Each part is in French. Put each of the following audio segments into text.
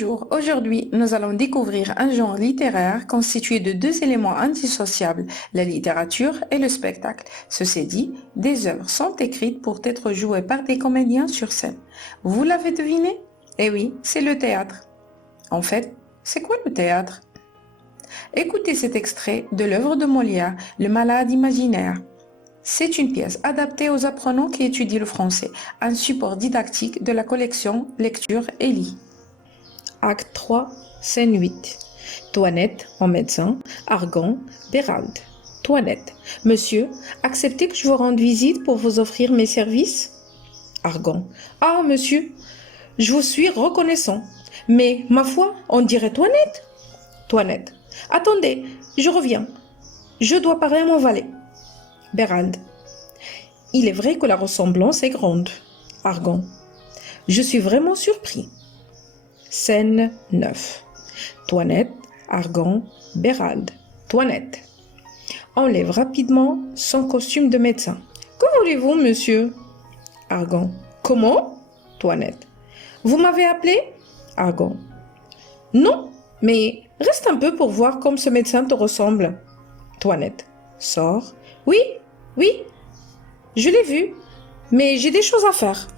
Bonjour, aujourd'hui nous allons découvrir un genre littéraire constitué de deux éléments indissociables, la littérature et le spectacle. Ceci dit, des œuvres sont écrites pour être jouées par des comédiens sur scène. Vous l'avez deviné? Eh oui, c'est le théâtre. En fait, c'est quoi le théâtre? Écoutez cet extrait de l'œuvre de Molière, Le Malade imaginaire. C'est une pièce adaptée aux apprenants qui étudient le français, un support didactique de la collection Lecture et Lit. Acte 3, scène 8. Toinette, en médecin, Argan, Bérald. Toinette. Monsieur, acceptez que je vous rende visite pour vous offrir mes services? Argan. Ah, monsieur, je vous suis reconnaissant. Mais, ma foi, on dirait Toinette. Toinette. Attendez, je reviens. Je dois parler à mon valet. Bérald. Il est vrai que la ressemblance est grande. Argan. Je suis vraiment surpris. Scène 9. Toinette, Argan, Bérald. Toinette. Enlève rapidement son costume de médecin. Que voulez-vous, monsieur? Argan. Comment? Toinette. Vous m'avez appelé? Argan. Non, mais reste un peu pour voir comme ce médecin te ressemble. Toinette. Sort. Oui, oui, je l'ai vu, mais j'ai des choses à faire.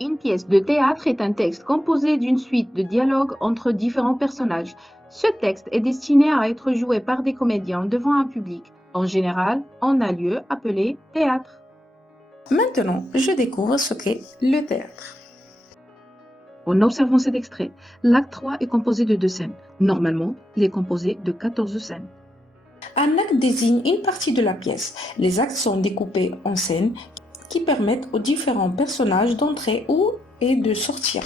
Une pièce de théâtre est un texte composé d'une suite de dialogues entre différents personnages. Ce texte est destiné à être joué par des comédiens devant un public. En général, en un lieu appelé théâtre. Maintenant, je découvre ce qu'est le théâtre. En observant cet extrait, l'acte 3 est composé de 2 scènes. Normalement, il est composé de 14 scènes. Un acte désigne une partie de la pièce. Les actes sont découpés en scènes qui permettent aux différents personnages d'entrer et de sortir.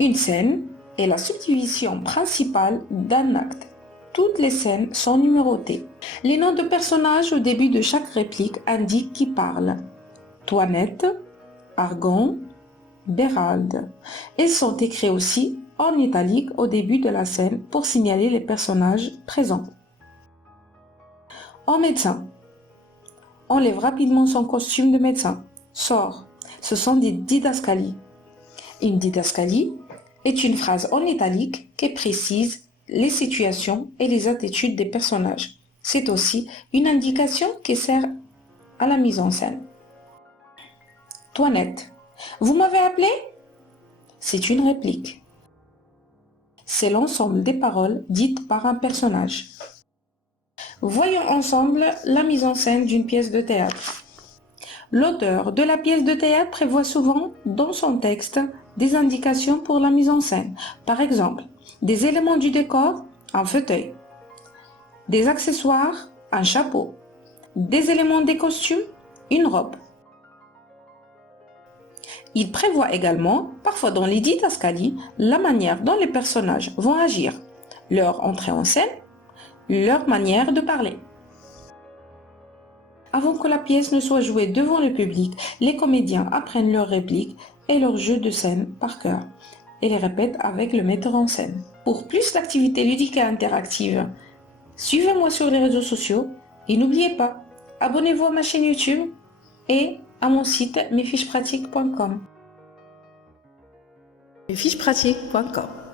Une scène est la subdivision principale d'un acte. Toutes les scènes sont numérotées. Les noms de personnages au début de chaque réplique indiquent qui parle. Toinette, Argan, Bérald. Ils sont écrits aussi en italique au début de la scène pour signaler les personnages présents. En médecin. Enlève rapidement son costume de médecin. Sort. Ce sont des didascalies. Une didascalie est une phrase en italique qui précise les situations et les attitudes des personnages. C'est aussi une indication qui sert à la mise en scène. Toinette. Vous m'avez appelé? C'est une réplique. C'est l'ensemble des paroles dites par un personnage. Voyons ensemble la mise en scène d'une pièce de théâtre. L'auteur de la pièce de théâtre prévoit souvent dans son texte des indications pour la mise en scène. Par exemple, des éléments du décor, un fauteuil, des accessoires, un chapeau, des éléments des costumes, une robe. Il prévoit également, parfois dans les didascalies, la manière dont les personnages vont agir, leur entrée en scène, leur manière de parler. Avant que la pièce ne soit jouée devant le public, les comédiens apprennent leurs répliques et leurs jeux de scène par cœur et les répètent avec le metteur en scène. Pour plus d'activités ludiques et interactives, suivez-moi sur les réseaux sociaux et n'oubliez pas, abonnez-vous à ma chaîne YouTube et à mon site mesfichespratiques.com. mesfichespratiques.com